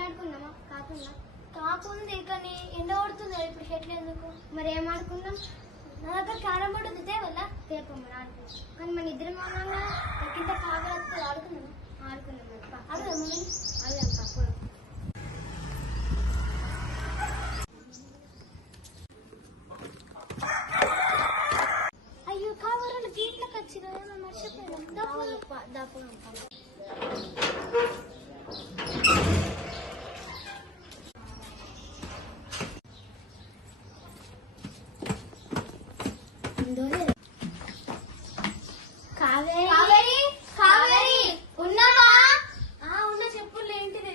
మాట్లాడుకున్నామా? కాకుండా కాకుంది, కానీ ఎండ కొడుతుంది ఇప్పుడు చెట్లు ఎందుకు? మరి ఏం ఆడుకుందాం? నా దగ్గర క్యారం బోర్డు ఉంది, తేవల్ల తేపమ్మని ఆడుకుందాం. కానీ మన ఇద్దరం ఉన్నాగా ఇంత కాగలతో ఆడుకున్నామా? ఆడుకున్నాం. అడుగుదాం మమ్మీ, అడుగుదాం తప్పదు. అయ్యో కావరాలు గీట్లోకి వచ్చి కదా మర్చిపోయాను. దాపు కావేరి, కావేరి ఉన్నావా? ఉన్న చెప్పులు ఏంటిది?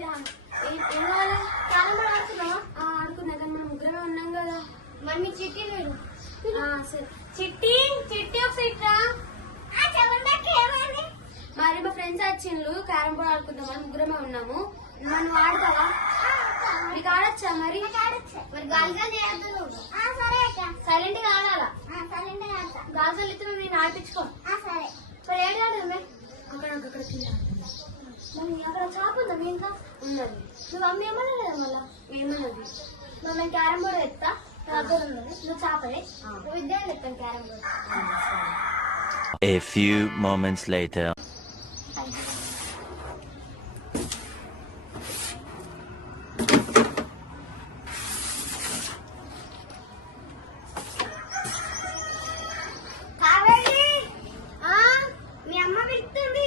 ఆడుకున్నా కానీ మనం ముగ్గురమే ఉన్నాం కదా. మరి మీ చిట్టి మీరు చిట్టి చిట్టి ఒకసారి మరి మా ఫ్రెండ్స్ వచ్చిండ్రు క్యారం బోర్డ్ ఆడుకుందామని ముగ్గురమే ఉన్నాము. మనం ఆడతావా? మీకు ఆడచ్చా? మరి మరి గాలిగా చేయద్దు నువ్వు. సైలెంట్ గా ఆడాలా? గాజులు ఇస్తే నేను ఆడిపించుకో. సరే మరి ఏడు ఆడమే అక్కడ అక్కడ అక్కడ చాప ఉందా మీ ఇంకా? ఉన్నది. నువ్వు అమ్మ ఏమన్నా లేదా? మళ్ళా ఏమన్నది? మేము క్యారం బోర్డ్ ఎత్తా దగ్గర ఉన్నది, నువ్వు చాపలే నువ్వు ఇద్దరు ఎత్తాను carrom board. A few moments later. మీ అమ్మ పిలుస్తుంది.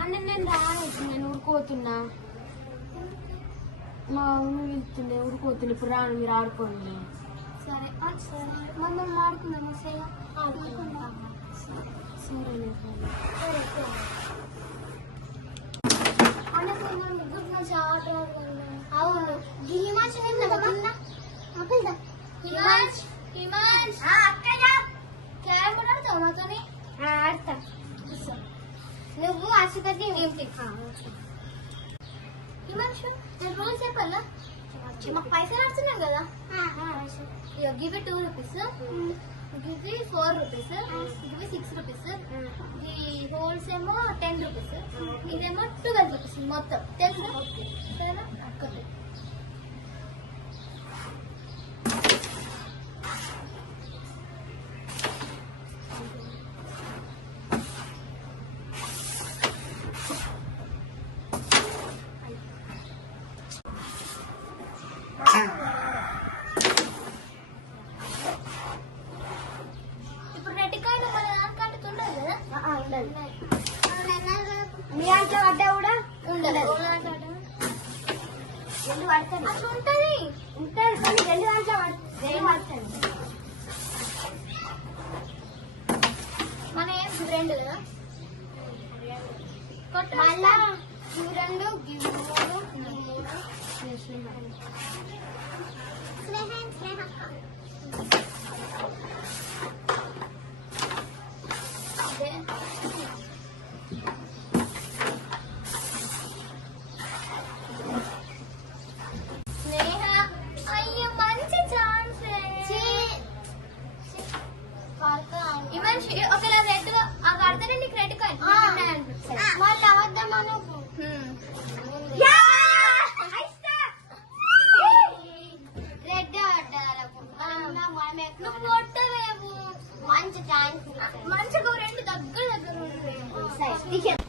అంటే నేను రావచ్చు, నేను ఊరుకోతున్నా. మా మమ్మీ వెళ్తుంది, ఊరుకోతుంది. ఇప్పుడు రాను, మీరు ఆడుకోండి. సరే మమ్మల్ని ఆడుకుందాము. సరే ఆడుకుందాం. సరే ముగ్గురు మంచి ఆట ఆడుకుందాం. అవును హిమాంశ్ హిమాంశ్ హిమాంశ్ క్యారం బోర్డ్ ఆడతావు నాతోని? ఆడతా. నువ్వు అసుకతి ఏంటి? హిమాంశు నేను రోజు చెప్పాలా? మాకు పైసలు ఆడుతున్నాం కదా. Give 2 rupees, give 4 rupees, give 6 rupees, ఈ హోల్స్ ఏమో 10 రూపీస్, ఇదేమో 12 రూపీస్ మొత్తం. తెలుసా? సరేనా? అక్కడే ఇప్పుడు రెడ్డికాయలు మన దానికంటే ఉండదు కదా? ఉండదు. మీ దాంట్లో పడ్డా కూడా ఉండదు. రెండు పడతాను అట్లా ఉంటుంది. ఉంటుంది కానీ రెండు దాంట్లో పడతాను. మన ఏం రెండు కదా కొట్టు. మళ్ళా గివ్ 2 గివ్ 3 అయ్యో మంచి ఛాన్స్. ఒకవేళ రెడ్ కడతానే నీకు రెడ్ కాయిన్ మళ్ళీ అవద్దామా నువ్వు? రెడ్ నువ్వు కొట్టలేవు. మంచి ఛాన్స్. మంచిగా 2 దగ్గర దగ్గర